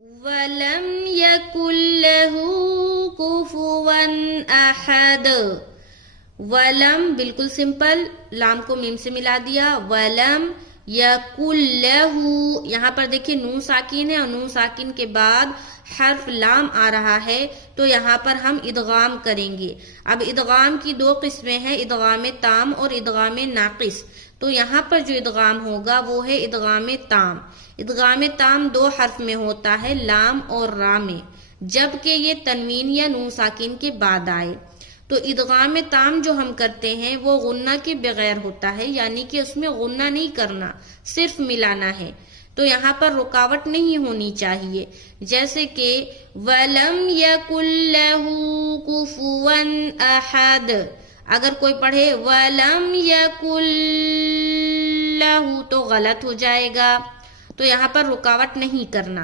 وَلَمْ يَكُنْ لَهُ كُفُوًا أَحَدٌ. ولم بالکل سمپل، لام کو میم سے ملا دیا. ولم یکن لہ، یہاں پر دیکھیں نون ساکن ہے اور نون ساکن کے بعد حرف لام آ رہا ہے، تو یہاں پر ہم ادغام کریں گے. اب ادغام کی دو قسمیں ہیں، ادغام تام اور ادغام ناقص. تو یہاں پر جو ادغام ہوگا وہ ہے ادغام تام. ادغام تام دو حرف میں ہوتا ہے، لام اور را میں، جبکہ یہ تنوین یا نون ساکن کے بعد آئے. تو ادغام تام جو ہم کرتے ہیں وہ غنہ کے بغیر ہوتا ہے، یعنی کہ اس میں غنہ نہیں کرنا، صرف ملانا ہے. تو یہاں پر رکاوٹ نہیں ہونی چاہیے، جیسے کہ وَلَمْ يَكُنْ لَهُ كُفُوًا أَحَدٌ. اگر کوئی پڑھے وَلَمْ يَكُنْ لَهُ تو غلط ہو جائے گا. تو یہاں پر رکاوٹ نہیں کرنا.